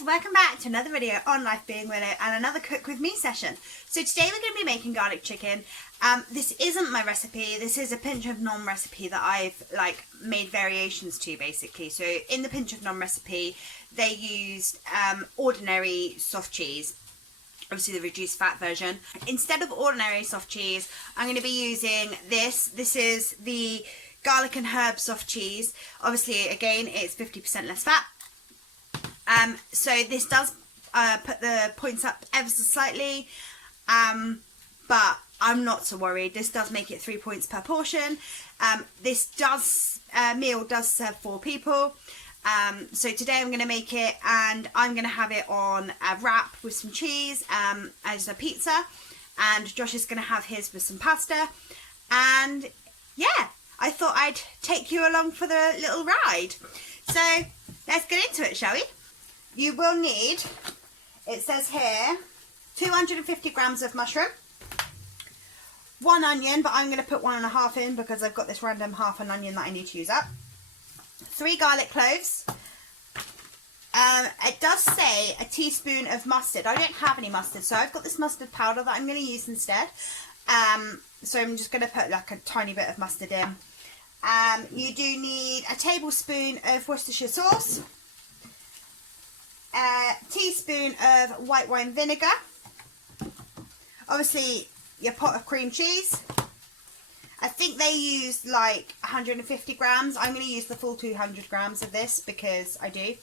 guys, welcome back to another video on Life Being Willow and another Cook With Me session. So today we're going to be making garlic chicken. This isn't my recipe, this is a Pinch of Nom recipe that I've made variations to basically. So in the Pinch of Nom recipe they used ordinary soft cheese, obviously the reduced fat version. Instead of ordinary soft cheese I'm going to be using this. This is the garlic and herb soft cheese. Obviously again it's 50% less fat. So this does put the points up ever so slightly, but I'm not so worried. This does make it 3 points per portion. This meal does serve 4 people. So today I'm going to make it and I'm going to have it on a wrap with some cheese as a pizza, and Josh is going to have his with some pasta. And yeah, I thought I'd take you along for the little ride. So let's get into it, shall we? You will need, it says here, 250 grams of mushroom, 1 onion, but I'm going to put 1.5 in because I've got this random half an onion that I need to use up, 3 garlic cloves. It does say a teaspoon of mustard. I don't have any mustard, so I've got this mustard powder that I'm going to use instead. So I'm just going to put like a tiny bit of mustard in. You do need a tablespoon of Worcestershire sauce, a teaspoon of white wine vinegar, obviously your pot of cream cheese. I think they used like 150 grams. I'm going to use the full 200 grams of this because I do.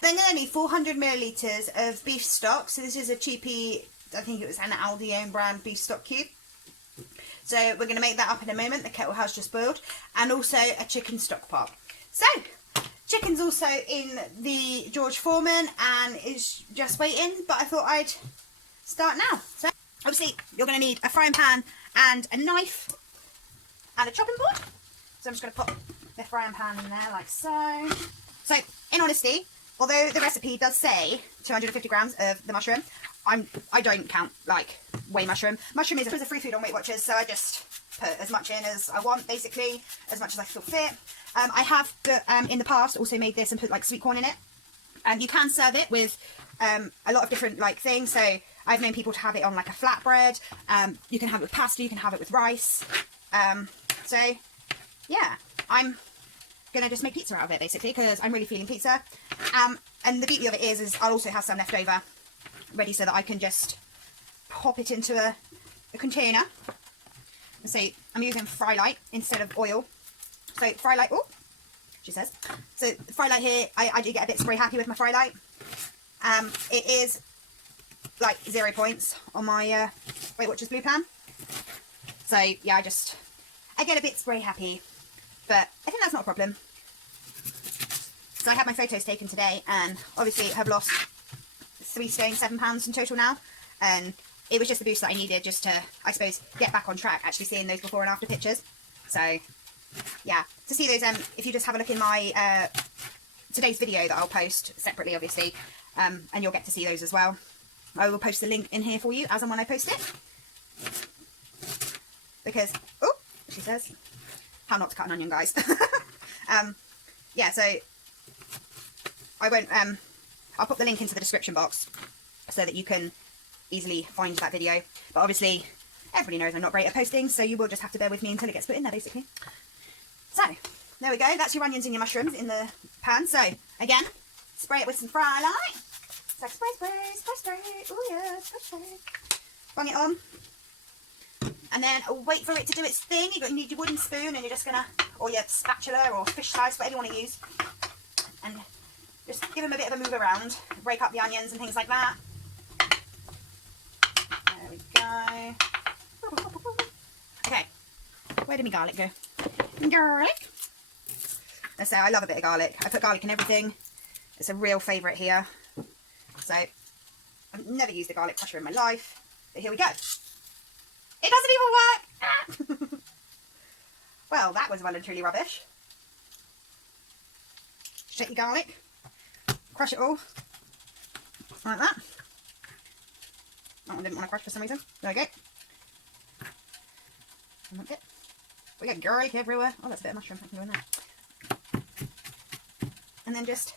Then you're going to need 400 millilitres of beef stock. So this is a cheapy, I think it was an Aldi own brand beef stock cube. So we're going to make that up in a moment. The kettle has just boiled. And also a chicken stock pot. So chicken's also in the George Foreman and is just waiting, but I thought I'd start now. So obviously you're going to need a frying pan and a knife and a chopping board. So I'm just going to pop the frying pan in there like so. So in honesty, although the recipe does say 250 grams of the mushroom, I don't count like weigh mushroom. Mushroom is a free food on Weight Watchers, so I just put as much in as I want, basically, as much as I feel fit. I have in the past also made this and put like sweet corn in it. You can serve it with a lot of different like things. So I've known people to have it on like a flatbread. You can have it with pasta, you can have it with rice. So yeah, I'm gonna just make pizza out of it basically because I'm really feeling pizza. And the beauty of it is I'll also have some left over ready so that I can just pop it into a container. And say I'm using Fry Light instead of oil. So Fry Light, oh, she says. So Fry Light here, I do get a bit spray happy with my Fry Light. It is like 0 points on my Weight Watchers Blue Pan. So yeah, I get a bit spray happy, but I think that's not a problem. So I had my photos taken today and obviously have lost 3 stone 7 pounds in total now, and it was just the boost that I needed just to, I suppose, get back on track, actually seeing those before and after pictures. So yeah, to see those, if you just have a look in my today's video that I'll post separately obviously, and you'll get to see those as well. I will post the link in here for you as and when I post it, because oh, she says how not to cut an onion, guys. Yeah, so I won't I'll put the link into the description box so that you can easily find that video, but obviously everybody knows I'm not great at posting, so you will just have to bear with me until it gets put in there basically. So there we go, that's your onions and your mushrooms in the pan. So again, spray it with some Fry Light. So spray, spray, spray, spray, oh yeah, spray, spray. Bung it on, and then wait for it to do its thing. You need your wooden spoon and you're just gonna, or your spatula or fish slice, whatever you want to use, and just give them a bit of a move around, break up the onions and things like that. There we go. Okay, where did my garlic go? Garlic. Let's say I love a bit of garlic. I put garlic in everything. It's a real favourite here. So I've never used a garlic crusher in my life, but here we go. It doesn't even work. Well, that was well and truly rubbish. Shake your garlic. Crush it all. Like that. That one didn't want to crush for some reason. There we go. And that's it. We got garlic everywhere. Oh, that's a bit of mushroom. I can go in there. And then just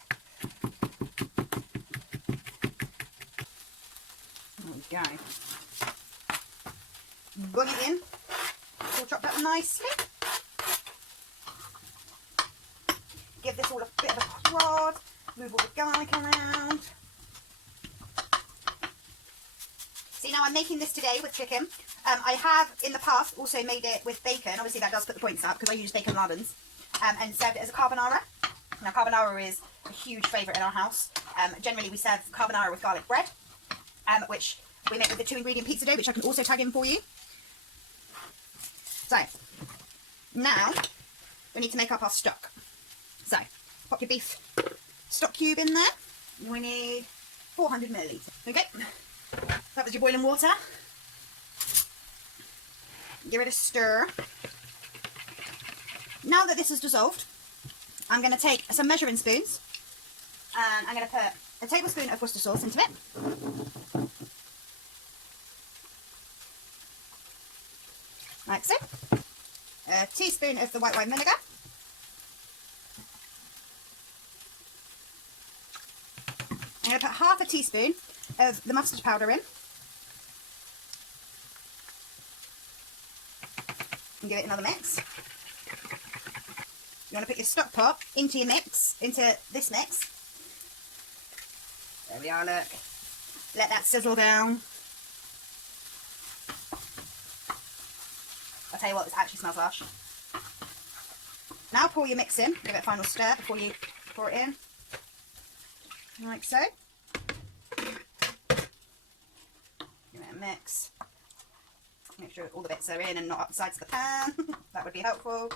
go. Bung it in. It's all chopped up nicely. Give this all a bit of a prod. Move all the garlic around. See, now I'm making this today with chicken. I have in the past also made it with bacon. Obviously that does put the points up because I use bacon lardons. And served it as a carbonara. Now carbonara is a huge favourite in our house. Generally we serve carbonara with garlic bread, which we make with the 2-ingredient pizza dough, which I can also tag in for you. So, now we need to make up our stock. So, pop your beef stock cube in there. We need 400 millilitres. Okay, that was your boiling water. Give it a stir. Now that this is dissolved, I'm going to take some measuring spoons and I'm going to put a tablespoon of Worcester sauce into it. Like so. A teaspoon of the white wine vinegar. I'm going to put half a teaspoon of the mustard powder in. And give it another mix. You want to put your stock pot into your mix, into this mix. There we are, look. Let that sizzle down. I'll tell you what, this actually smells lush. Now pour your mix in. Give it a final stir before you pour it in. Like so. Give it a mix. Make sure all the bits are in and not up the sides of the pan. That would be helpful.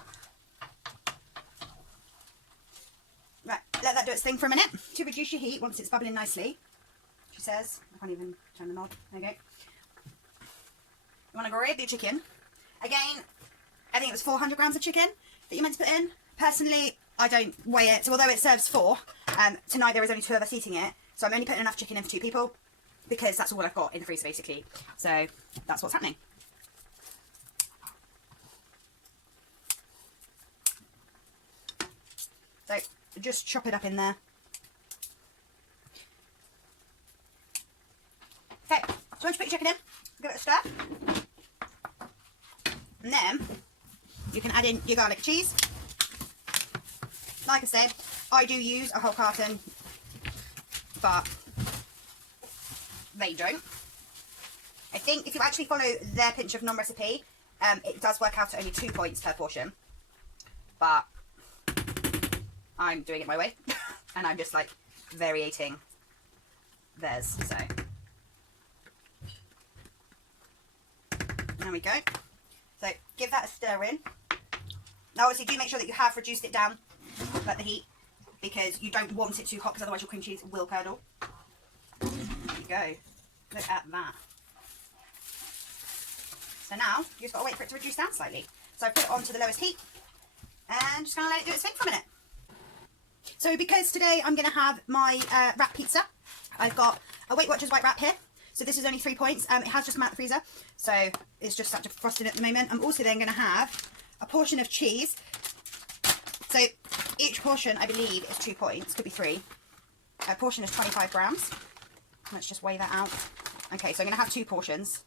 Right, let that do its thing for a minute. To reduce your heat once it's bubbling nicely, she says. I can't even turn the knob. There you go. You want to grate the chicken. Again, I think it was 400 grams of chicken that you're meant to put in. Personally, I don't weigh it. So although it serves 4, tonight there is only 2 of us eating it. So I'm only putting enough chicken in for 2 people because that's all I've got in the freezer basically. So that's what's happening. So just chop it up in there. Okay, so once you put your chicken in, give it a stir. And then you can add in your garlic cheese. Like I said, I do use a whole carton, but they don't. I think if you actually follow their pinch of nom recipe, it does work out at only 2 points per portion. But I'm doing it my way, and I'm just like variating theirs. So there we go. So give that a stir in. Now obviously do make sure that you have reduced it down at the heat because you don't want it too hot because otherwise your cream cheese will curdle. There you go. Look at that. So now you just got to wait for it to reduce down slightly. So I've put it on to the lowest heat and just going to let it do its thing for a minute. So because today I'm going to have my wrap pizza, I've got a Weight Watchers white wrap here. So this is only 3 points. It has just come out of the freezer, so it's just such a frosting at the moment. I'm also then going to have a portion of cheese. So each portion, I believe, is 2 points. Could be 3. A portion is 25 grams. Let's just weigh that out. Okay, so I'm going to have 2 portions.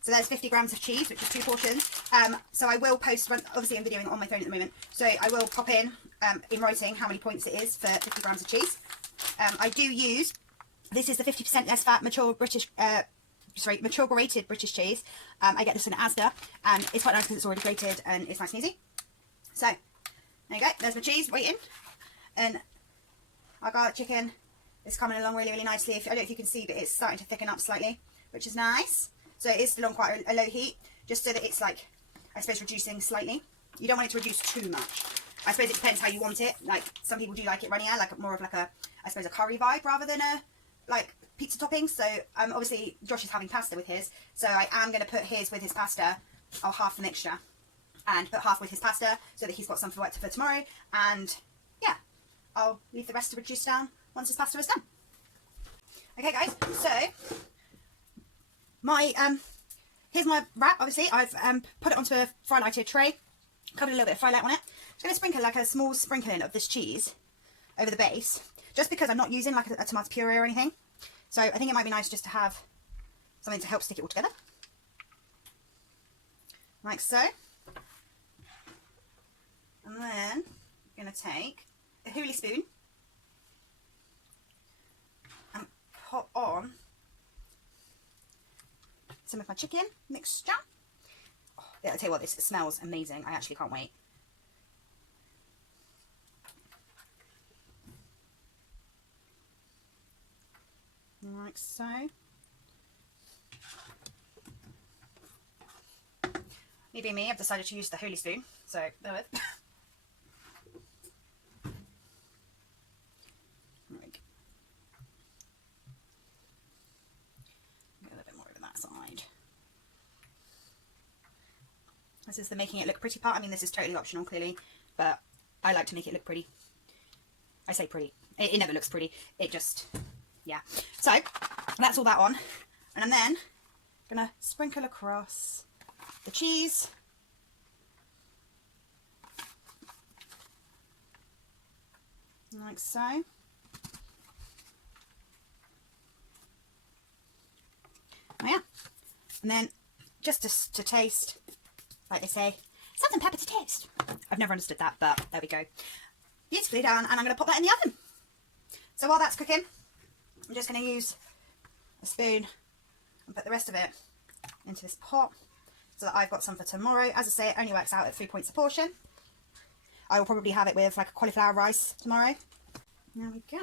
So there's 50 grams of cheese, which is 2 portions. So I will post, obviously I'm videoing on my phone at the moment, so I will pop in writing how many points it is for 50 grams of cheese. I do use, this is the 50% less fat mature grated British cheese. I get this in Asda, and it's quite nice because it's already grated and it's nice and easy. So there you go, there's my cheese waiting, and our garlic chicken is coming along really, really nicely. I don't know if you can see, but it's starting to thicken up slightly, which is nice. So it is still on quite a low heat, just so that it's like, I suppose, reducing slightly. You don't want it to reduce too much. I suppose it depends how you want it. Like, some people do like it runnier, like more of like a, I suppose, a curry vibe rather than a, like, pizza topping. So, obviously, Josh is having pasta with his. So I am going to put his with his pasta, or half the mixture, and put half with his pasta, so that he's got some for tomorrow. And, yeah, I'll leave the rest to reduce down once his pasta is done. Okay, guys, so my here's my wrap. Obviously I've put it onto a fry lighter tray, covered a little bit of fry light on it, just going to sprinkle like a small sprinkling of this cheese over the base, just because I'm not using like a tomato puree or anything. So I think it might be nice just to have something to help stick it all together. Like so. And then I'm going to take a hula spoon and put on some of my chicken mixture. Oh, yeah, I'll tell you what, this smells amazing. I actually can't wait. Like so. Me being me, I've decided to use the hula spoon, so bear with. There we go. Get a little bit more over that side. This is the making it look pretty part. I mean, this is totally optional, clearly, but I like to make it look pretty. I say pretty. It never looks pretty. It just, yeah. So, that's all that on. And I'm then going to sprinkle across the cheese. Like so. Oh yeah. And then, just to taste, like they say, salt and pepper to taste. I've never understood that, but there we go. Beautifully done, and I'm going to pop that in the oven. So while that's cooking, I'm just going to use a spoon and put the rest of it into this pot so that I've got some for tomorrow. As I say, it only works out at 3 points a portion. I will probably have it with like a cauliflower rice tomorrow. There we go.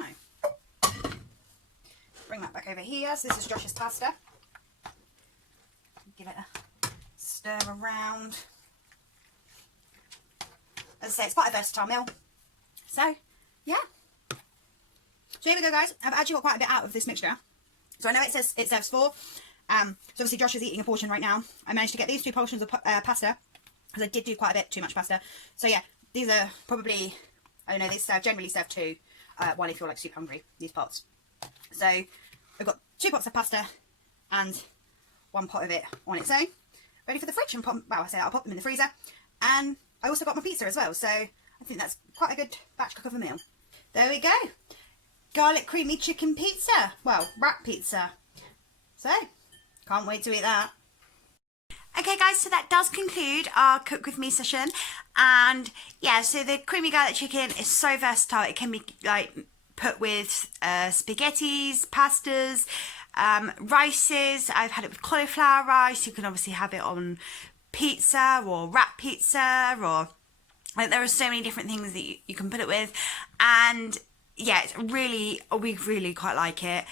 Bring that back over here. So this is Josh's pasta. Give it a stir around. As I say, it's quite a versatile meal. So, yeah. So here we go, guys. I've actually got quite a bit out of this mixture. So I know it says it serves 4. So obviously Josh is eating a portion right now. I managed to get these 2 portions of pasta, because I did do quite a bit too much pasta. So yeah, these are probably, I don't know, they generally serve 2. One if you're like super hungry, these pots. So I've got 2 pots of pasta and 1 pot of it on its own, ready for the fridge. And pop, well, I say I'll pop them in the freezer. And I also got my pizza as well, so I think that's quite a good batch cook of a meal. There we go. Garlic creamy chicken pizza. Well, wrap pizza. So, can't wait to eat that. Okay guys, so that does conclude our cook with me session. And yeah, so the creamy garlic chicken is so versatile. It can be like put with spaghettis, pastas, rices. I've had it with cauliflower rice. You can obviously have it on pizza or wrap pizza, or like there are so many different things that you can put it with. And yeah, it's really, we really quite like it.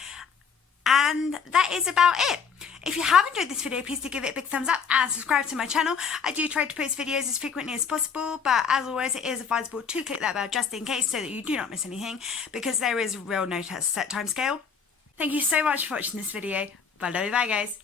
And that is about it. If you have enjoyed this video, please do give it a big thumbs up and subscribe to my channel. I do try to post videos as frequently as possible, but as always, it is advisable to click that bell just in case so that you do not miss anything, because there is real no set time scale. Thank you so much for watching this video. Bye guys.